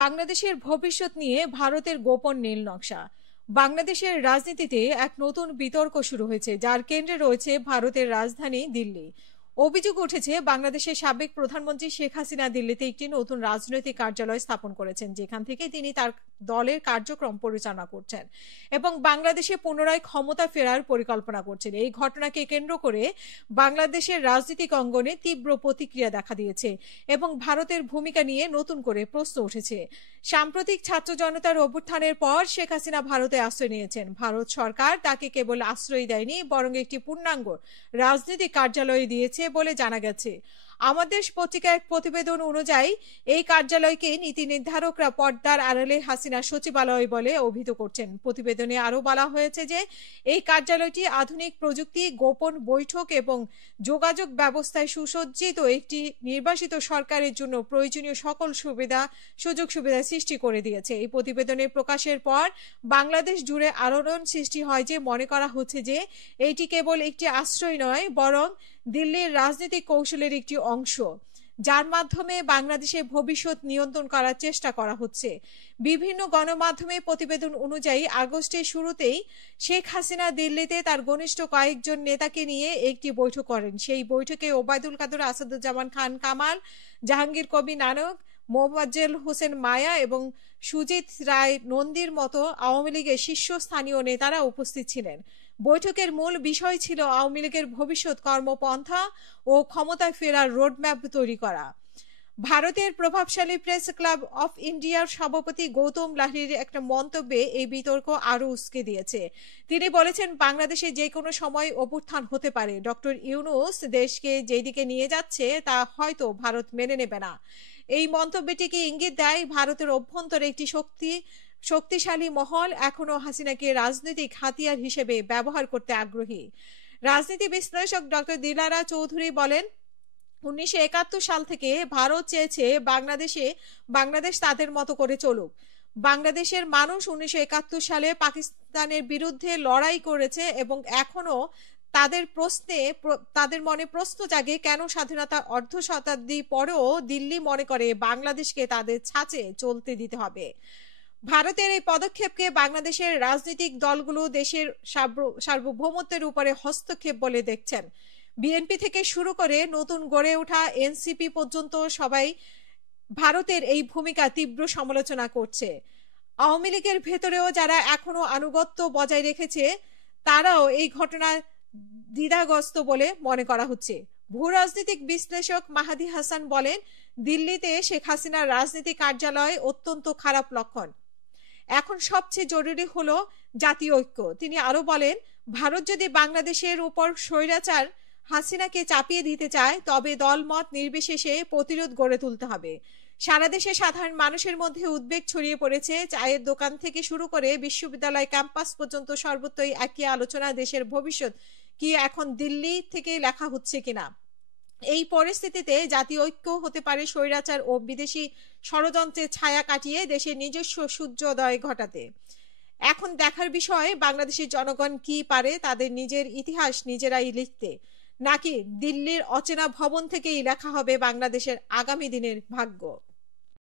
বাংলাদেশের ভবিষ্যৎ নিয়ে ভারতের গোপন নীল নকশা। বাংলাদেশের রাজনীতিতে এক নতুন বিতর্ক শুরু হয়েছে, যার কেন্দ্রে রয়েছে ভারতের রাজধানী দিল্লি। অভিযোগ উঠেছে বাংলাদেশের সাবেক প্রধানমন্ত্রী শেখ হাসিনা দিল্লিতে একটি নতুন রাজনৈতিক কার্যালয় স্থাপন করেছেন, যেখান থেকে তিনি তার দলের কার্যক্রম পরিচালনা করছেন এবং বাংলাদেশে পুনরায় ক্ষমতা ফেরার পরিকল্পনা করছেন। এই ঘটনাকে কেন্দ্র করে বাংলাদেশের রাজনৈতিক অঙ্গনে তীব্র প্রতিক্রিয়া দেখা দিয়েছে এবং ভারতের ভূমিকা নিয়ে নতুন করে প্রশ্ন উঠেছে। সাম্প্রতিক ছাত্র জনতার অভ্যুত্থানের পর শেখ হাসিনা ভারতে আশ্রয় নিয়েছেন। ভারত সরকার তাকে কেবল আশ্রয় দেয়নি, বরং একটি পূর্ণাঙ্গ রাজনৈতিক কার্যালয় দিয়েছে বলে জানা গেছে। আমার দেশ পত্রিকার এক প্রতিবেদন অনুযায়ী এই কার্যালয়কে নীতি নির্ধারকরা পর্দার আড়ালে হাসিনা সচিবালয় বলে অভিহিত করছেন। প্রতিবেদনে আরো বলা হয়েছে যে এই কার্যালয়টি আধুনিক প্রযুক্তি, গোপন বৈঠক এবং যোগাযোগ ব্যবস্থায় সুসজ্জিত একটি নির্বাসিত সরকারের জন্য প্রয়োজনীয় সকল সুযোগ সুবিধা সৃষ্টি করে দিয়েছে। এই প্রতিবেদনের প্রকাশের পর বাংলাদেশ জুড়ে আলোড়ন সৃষ্টি হয় যে মনে করা হচ্ছে যে এটি কেবল একটি আশ্রয় নয়, বরং দিল্লির রাজনৈতিক কৌশলের একটি অংশ, যার মাধ্যমে বাংলাদেশের ভবিষ্যৎ নিয়ন্ত্রণ করার চেষ্টা করা হচ্ছে। বিভিন্ন গণমাধ্যমে প্রতিবেদন অনুযায়ী আগস্টের শুরুতেই শেখ হাসিনা দিল্লিতে তার ঘনিষ্ঠ কয়েকজন নেতাকে নিয়ে একটি বৈঠক করেন। সেই বৈঠকে ওবায়দুল কাদের, আসাদুজ্জামান খান কামাল, জাহাঙ্গীর কবির নানক, মোফাজ্জল হোসেন মায়া এবং সুজিত রায় নন্দীর মতো আওয়ামী লীগের শীর্ষস্থানীয় নেতারা উপস্থিত ছিলেন। বৈঠকের মূল বিষয় ছিল আওয়ামী লীগের ভবিষ্যৎ কর্মপন্থা ও ক্ষমতায় ফেরার রোডম্যাপ তৈরি করা। ভারতের প্রভাবশালী প্রেস ক্লাব অফ ইন্ডিয়ার সভাপতি গৌতম লাহিড়ীর একটা মন্তব্যে এই বিতর্ক আরো উস্কে দিয়েছে। তিনি বলেছেন, বাংলাদেশে যে কোনো সময় অভ্যুত্থান হতে পারে। ডক্টর ইউনূস দেশকে যেদিকে নিয়ে যাচ্ছে তা হয়তো ভারত মেনে নেবে না। এই মন্তব্যটিকে ইঙ্গিত দেয় ভারতের অভ্যন্তরে একটি শক্তিশালী মহল এখনো হাসিনাকে রাজনৈতিক হাতিয়ার হিসেবে ব্যবহার করতে আগ্রহী। রাজনীতি বিশ্লেষক ডক্টর দিলারা চৌধুরী বলেন, 1971 সাল থেকে ভারত চেয়েছে বাংলাদেশ তাদের মতো করে চলুক। বাংলাদেশের মানুষ 1971 সালে পাকিস্তানের বিরুদ্ধে লড়াই করেছে এবং এখনো তাদের মনে প্রশ্ন জাগে, কেন স্বাধীনতার অর্ধ শতাব্দী পরেও দিল্লি মনে করে বাংলাদেশকে তাদের ছাঁচে চলতে দিতে হবে। ভারতের এই পদক্ষেপকে বাংলাদেশের রাজনৈতিক দলগুলো দেশের সার্বভৌমত্বের উপরে হস্তক্ষেপ বলে দেখছেন। বিএনপি থেকে শুরু করে নতুন গড়ে ওঠা এনসিপি পর্যন্ত সবাই ভারতের এই ভূমিকা তীব্র সমালোচনা করছে। আওয়ামী লীগের ভেতরেও যারা এখনো আনুগত্য বজায় রেখেছে, তারাও এই ঘটনা দ্বিধাগ্রস্ত বলে মনে করা হচ্ছে। ভূ রাজনৈতিক বিশ্লেষক মাহাদি হাসান বলেন, দিল্লিতে শেখ হাসিনার রাজনৈতিক কার্যালয় অত্যন্ত খারাপ লক্ষণ। এখন সবচেয়ে জরুরি হলো জাতীয় ঐক্য। তিনি আরো বলেন, ভারত যদি বাংলাদেশের উপর স্বৈরাচার হাসিনাকে চাপিয়ে দিতে চায়, তবে দলমত নির্বিশেষে প্রতিরোধ গড়ে তুলতে হবে। সারা দেশে সাধারণ মানুষের মধ্যে উদ্বেগ ছড়িয়ে পড়েছে। চায়ের দোকান থেকে শুরু করে বিশ্ববিদ্যালয় ক্যাম্পাস পর্যন্ত সর্বত্রই একই আলোচনা, দেশের ভবিষ্যৎ কি এখন দিল্লি থেকে লেখা হচ্ছে কিনা। এই পরিস্থিতিতে জাতীয় ঐক্য হতে পারে স্বৈরাচার ও বিদেশি ষড়যন্ত্রের ছায়া কাটিয়ে দেশের নিজস্ব সূর্যোদয় ঘটাতে। এখন দেখার বিষয়, বাংলাদেশের জনগণ কি পারে তাদের নিজের ইতিহাস নিজেরাই লিখতে, নাকি দিল্লির অচেনা ভবন থেকেই লেখা হবে বাংলাদেশের আগামী দিনের ভাগ্য।